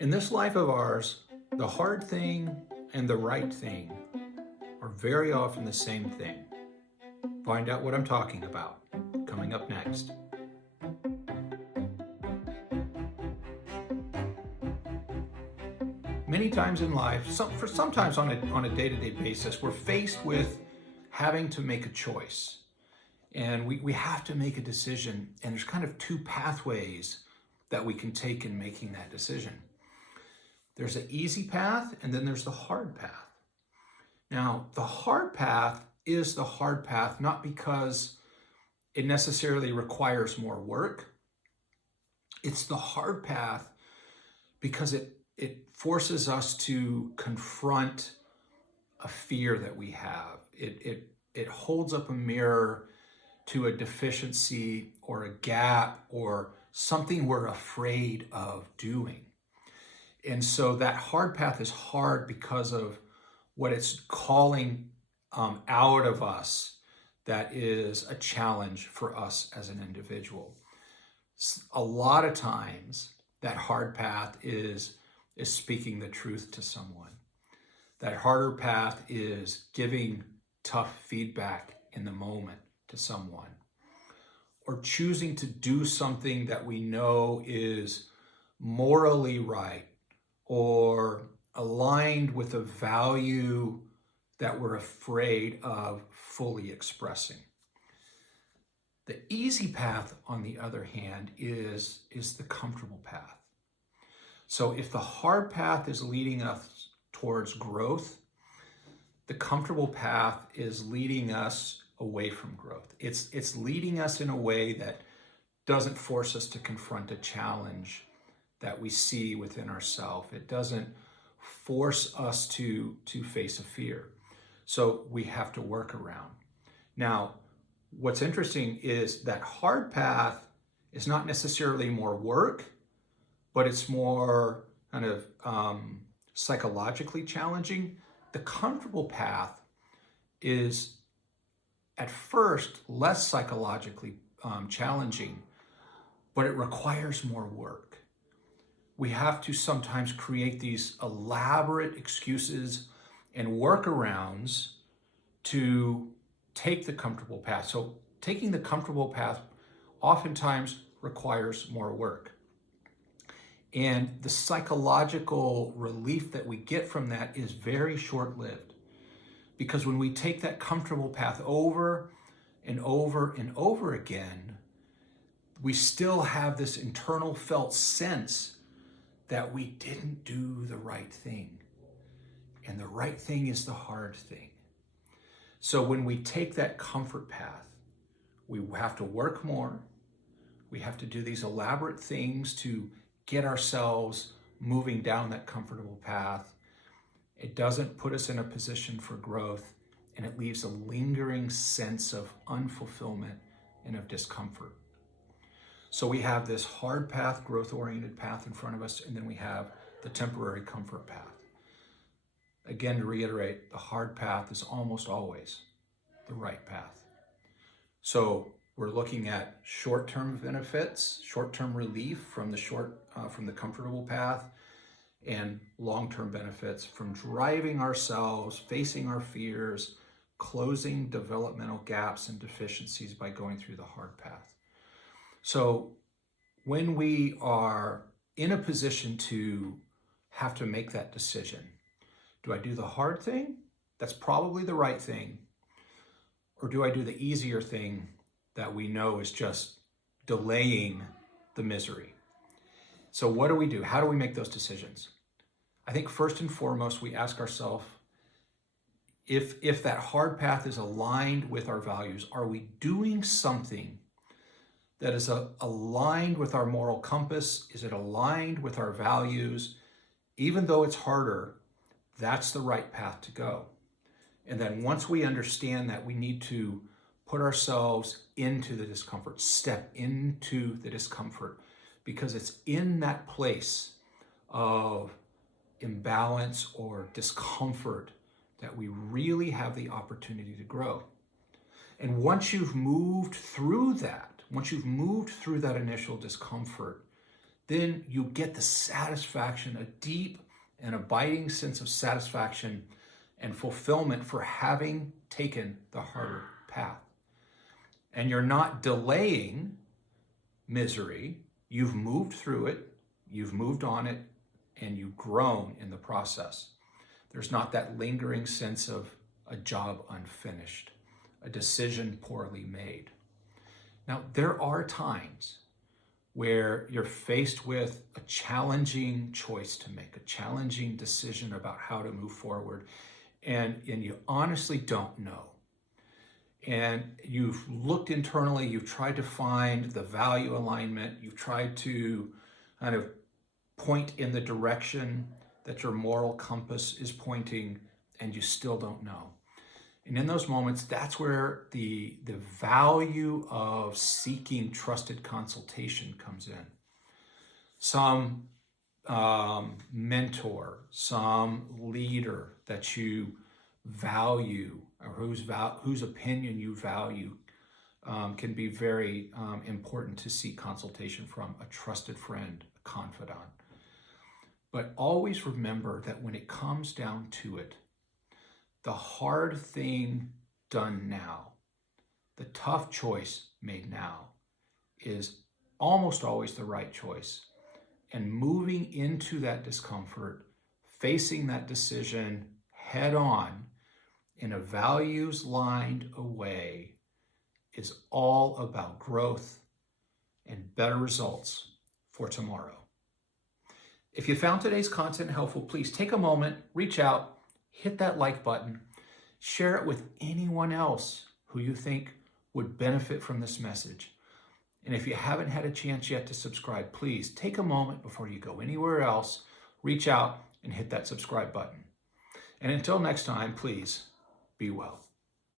In this life of ours, the hard thing and the right thing are very often the same thing. Find out what I'm talking about coming up next. Many times in life, sometimes on a day-to-day basis, we're faced with having to make a choice. And we have to make a decision, and there's kind of two pathways that we can take in making that decision. There's an easy path, and then there's the hard path. Now, the hard path is the hard path not because it necessarily requires more work. It's the hard path because it forces us to confront a fear that we have. It holds up a mirror to a deficiency or a gap or something we're afraid of doing. And so that hard path is hard because of what it's calling out of us that is a challenge for us as an individual. A lot of times that hard path is speaking the truth to someone. That harder path is giving tough feedback in the moment to someone, or choosing to do something that we know is morally right or aligned with a value that we're afraid of fully expressing. The easy path, on the other hand, is the comfortable path. So if the hard path is leading us towards growth, the comfortable path is leading us away from growth. It's leading us in a way that doesn't force us to confront a challenge that we see within ourselves. It doesn't force us to face a fear. So we have to work around. Now, what's interesting is that hard path is not necessarily more work, but it's more kind of psychologically challenging. The comfortable path is at first less psychologically challenging, but it requires more work. We have to sometimes create these elaborate excuses and workarounds to take the comfortable path. So taking the comfortable path oftentimes requires more work. And the psychological relief that we get from that is very short-lived. Because when we take that comfortable path over and over and over again, we still have this internal felt sense that we didn't do the right thing. And the right thing is the hard thing. So when we take that comfort path, we have to work more. We have to do these elaborate things to get ourselves moving down that comfortable path. It doesn't put us in a position for growth, and it leaves a lingering sense of unfulfillment and of discomfort. So we have this hard path, growth-oriented path in front of us, and then we have the temporary comfort path. Again, to reiterate, the hard path is almost always the right path. So we're looking at short-term benefits, short-term relief from the comfortable path, and long-term benefits from driving ourselves, facing our fears, closing developmental gaps and deficiencies by going through the hard path. So when we are in a position to have to make that decision, do I do the hard thing? That's probably the right thing. Or do I do the easier thing that we know is just delaying the misery? So what do we do? How do we make those decisions? I think first and foremost, we ask ourselves, if that hard path is aligned with our values, are we doing something that is aligned with our moral compass? Is it aligned with our values? Even though it's harder, that's the right path to go. And then once we understand that, we need to put ourselves into the discomfort, step into the discomfort, because it's in that place of imbalance or discomfort that we really have the opportunity to grow. And once you've moved through that initial discomfort, then you get the satisfaction, a deep and abiding sense of satisfaction and fulfillment for having taken the harder path. And you're not delaying misery. You've moved through it, you've moved on it, and you've grown in the process. There's not that lingering sense of a job unfinished, a decision poorly made. Now, there are times where you're faced with a challenging choice to make, a challenging decision about how to move forward, and you honestly don't know. And you've looked internally, you've tried to find the value alignment, you've tried to kind of point in the direction that your moral compass is pointing, and you still don't know. And in those moments, that's where the value of seeking trusted consultation comes in. Some mentor, some leader that you value, or whose opinion you value, can be very important to seek consultation from, a trusted friend, a confidant. But always remember that when it comes down to it, the hard thing done now, the tough choice made now, is almost always the right choice. And moving into that discomfort, facing that decision head on in a values-lined way, is all about growth and better results for tomorrow. If you found today's content helpful, please take a moment, reach out, hit that like button, share it with anyone else who you think would benefit from this message. And if you haven't had a chance yet to subscribe, please take a moment before you go anywhere else, reach out and hit that subscribe button. And until next time, please be well.